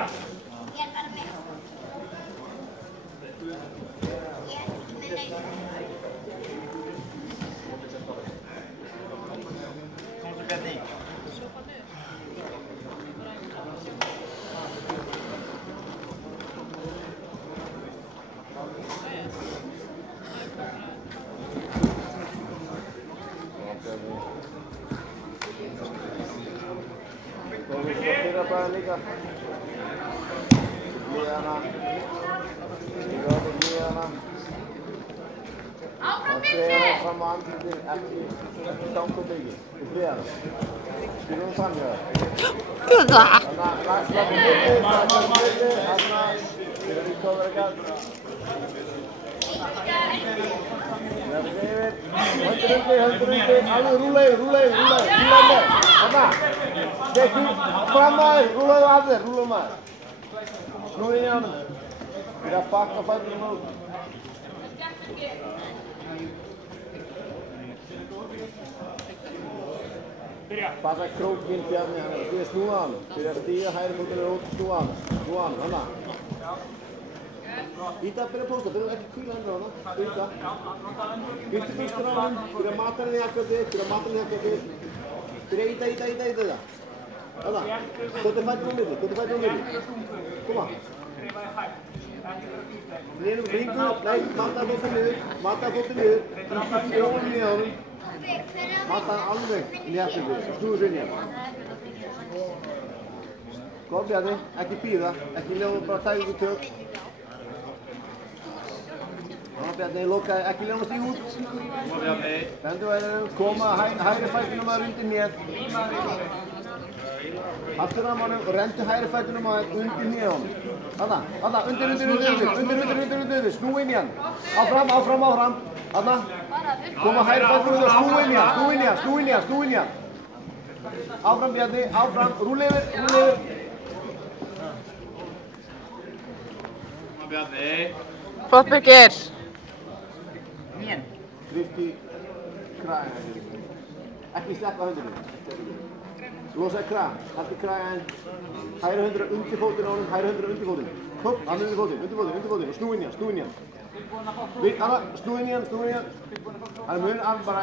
Kyllä. Passa kroken Bjarni, byrja snúa hann, byrja að stíga hægri fótunum út, snúa hann, hana. Íta, byrja að pósta, byrja ekki að kvíla hendur á hana, Íta. Byrja bukstur á hann, byrja að mata hann í akkvæði, byrja Íta. Hana, kóttu fættur á milli, koma. Ringu, nei, mata fóttur niður, skjóðum í honum. Mata hann alveg inn í eftirfið, snúðu sér inn í hann. Góð Bjarni, ekki bíða, ekki ljóða bara tækja ykkur tök. Góð Bjarni, lokaði, ekki ljóða stíg út. Góð Bjarni. Bendu væðinum, koma hægri fætinum að undir mér. Aftur á mannum og rendu hægri fætinum að undir mér honum. Þarna, undir, snúðu inn í hann. Áfram. Þarna. Koma hægri fætinum og snúðu inn í hann. Áfram Bjarni, áfram, rúlla yfir. Bjarni. Flott Birgir. Drifti kragan. Ekki sleppa höndunum. Losaði krag, haldi kragan. Hægri höndra undir fótinn á honum, Hopp, hann undir fótinn og snúðu inn í hann. Snúðu inn í hann. Hann mun af bara.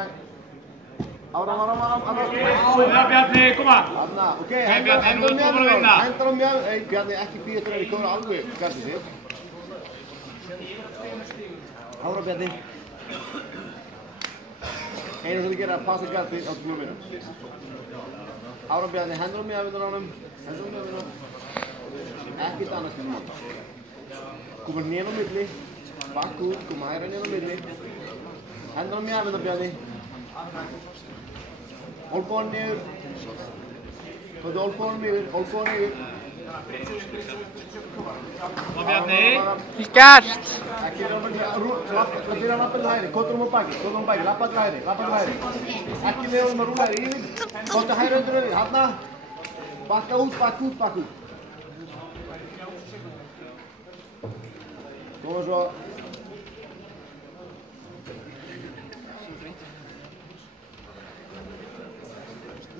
Áram. Bjarni, koma! Þarna, ok, hendur á mjög. Ei, Bjarni, ekki býða til að við kóra alveg gæsti sig. Ára Bjarni. Einu sem þið gera að passa gæsti á snúminu. Ára Bjarni, hendur á mjög á honum. Ekkert annars til hann. Koma nén á milli. Bakk út, koma hægra nén á milli. Hendur á mjög á Bjarni. Olbóðan niður. Tóttu olbóðan yfir. Koma Bjarni. Vel gert. Ekki byrja að lappa til hægri, kottur á baki, lappa til hægri. Ekki leiða að rúla þér yfir. Kottu hægri undir yfir, hanna. Bakka út. Koma svo.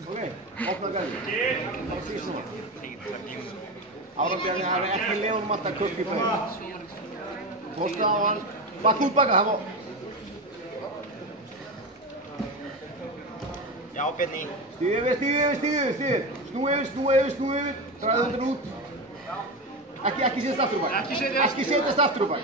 Ok, opna gæði. Það er síðan svona. Ára Bjarni, það er ekki leiðum alltaf kökk í bæði. Posta á hann. Bakk út, það var. Já, Bjarni. Stíðu. Snúu yfir. Dragðu hundur út. Ekki setjast aftur á bæ.